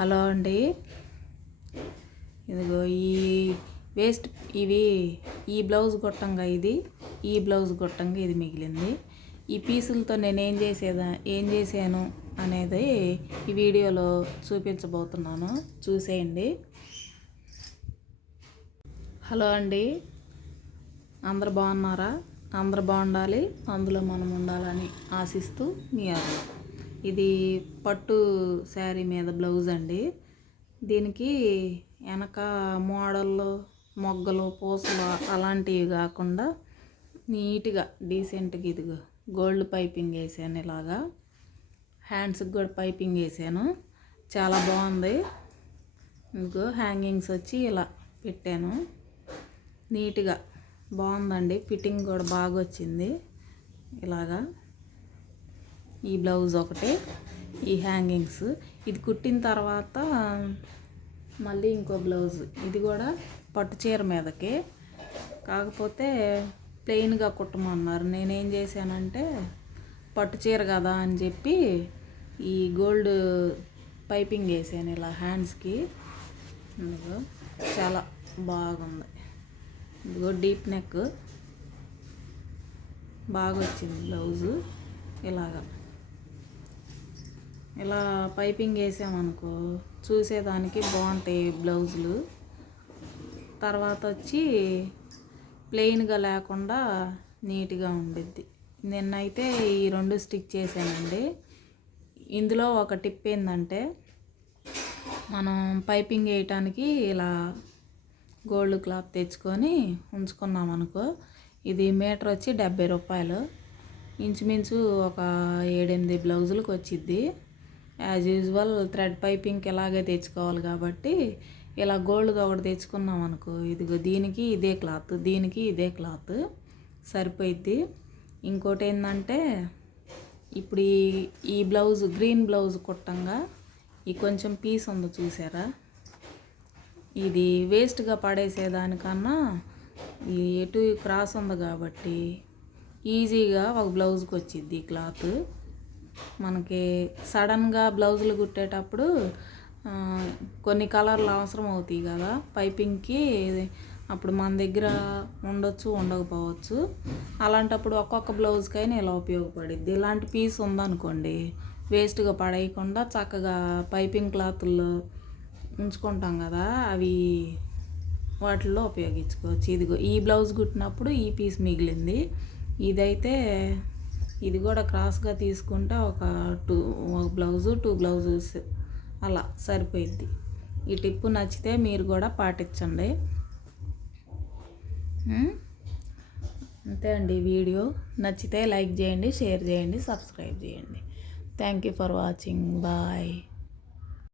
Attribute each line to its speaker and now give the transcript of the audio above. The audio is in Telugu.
Speaker 1: హలో అండి. ఇదిగో ఈ వేస్ట్ ఇవి ఈ బ్లౌజ్ కొట్టంగా ఇది ఈ బ్లౌజ్ కొట్టంగా ఇది మిగిలింది. ఈ పీసులతో నేను ఏం చేసేదా ఏం చేశాను అనేది ఈ వీడియోలో చూపించబోతున్నాను. చూసేయండి. హలో అండి. అందరు బాగున్నారా? అందరు బాగుండాలి. అందులో మనం ఉండాలని ఆశిస్తూ మీ అరుణ ఇది పట్టు శారీ మీద బ్లౌజ్ అండి. దీనికి వెనక మోడళ్ళు మొగ్గలు పూసలు అలాంటివి కాకుండా నీట్గా డీసెంట్గా ఇదిగో గోల్డ్ పైపింగ్ వేసాను ఇలాగా. హ్యాండ్స్కి కూడా పైపింగ్ వేసాను. చాలా బాగుంది. ఇంకో హ్యాంగింగ్స్ వచ్చి ఇలా పెట్టాను. నీట్గా బాగుందండి. ఫిట్టింగ్ కూడా బాగా వచ్చింది. ఇలాగా. ఈ బ్లౌజ్ ఒకటి ఈ హ్యాంగింగ్స్. ఇది కుట్టిన తర్వాత మళ్ళీ ఇంకో బ్లౌజ్. ఇది కూడా పట్టు చీర మీదకి. కాకపోతే ప్లెయిన్గా కుట్టమన్నారు. నేనేం చేశానంటే పట్టు చీర కదా అని చెప్పి ఈ గోల్డ్ పైపింగ్ వేసాను ఇలా హ్యాండ్స్కి. చాలా బాగుంది. ఇదిగో డీప్ నెక్. బాగా వచ్చింది బ్లౌజు. ఇలాగా. ఇలా పైపింగ్ వేసామనుకో చూసేదానికి బాగుంటాయి బ్లౌజులు. తర్వాత వచ్చి ప్లెయిన్గా లేకుండా నీట్గా ఉండిద్ది. నిన్నైతే ఈ రెండు స్టిచ్ చేశానండి ఇందులో ఒక టిప్ ఏంటంటే మనం పైపింగ్ వేయటానికి ఇలా గోల్డ్ క్లాత్ తెచ్చుకొని ఉంచుకున్నాం అనుకో ఇది మీటర్ వచ్చి డెబ్బై రూపాయలు. ఇంచుమించు ఒక ఏడెనిమిది బ్లౌజులకు వచ్చిద్ది. యాజ్ యూజువల్ థ్రెడ్ పైపింగ్కి ఇలాగే తెచ్చుకోవాలి కాబట్టి ఇలా గోల్డ్గా ఒకటి తెచ్చుకున్నాం అనుకో ఇదిగో దీనికి ఇదే క్లాత్ దీనికి ఇదే క్లాత్ సరిపోయిద్ది. ఇంకోటి ఏంటంటే ఇప్పుడు ఈ ఈ బ్లౌజ్ గ్రీన్ బ్లౌజ్ కుట్టంగా ఈ కొంచెం పీస్ ఉంది చూసారా? ఇది వేస్ట్గా పడేసేదానికన్నా ఈ ఎటు క్రాస్ ఉంది కాబట్టి ఈజీగా ఒక బ్లౌజ్కి వచ్చింది క్లాత్ మనకి సడన్గా బ్లౌజులు కుట్టేటప్పుడు కొన్ని కలర్లు అవసరం అవుతాయి కదా. పైపింగ్కి అప్పుడు మన దగ్గర ఉండొచ్చు ఉండకపోవచ్చు. అలాంటప్పుడు ఒక్కొక్క బ్లౌజ్కైనా ఇలా ఉపయోగపడిద్ది. ఇలాంటి పీస్ ఉందనుకోండి వేస్ట్గా పడేయకుండా చక్కగా పైపింగ్ క్లాతుల్లో ఉంచుకుంటాం కదా అవి వాటిల్లో ఉపయోగించుకోవచ్చు. ఇదిగో ఈ బ్లౌజ్ కుట్టినప్పుడు ఈ పీస్ మిగిలింది. ఇదైతే ఇది కూడా క్రాస్గా తీసుకుంటే ఒక టూ ఒక బ్లౌజు టూ బ్లౌజెస్ అలా సరిపోయిద్ది. ఈ టిప్పు నచ్చితే మీరు కూడా పాటించండి. అంతే అండి వీడియో. నచ్చితే లైక్ చేయండి షేర్ చేయండి సబ్స్క్రైబ్ చేయండి. Thank you for watching. Bye.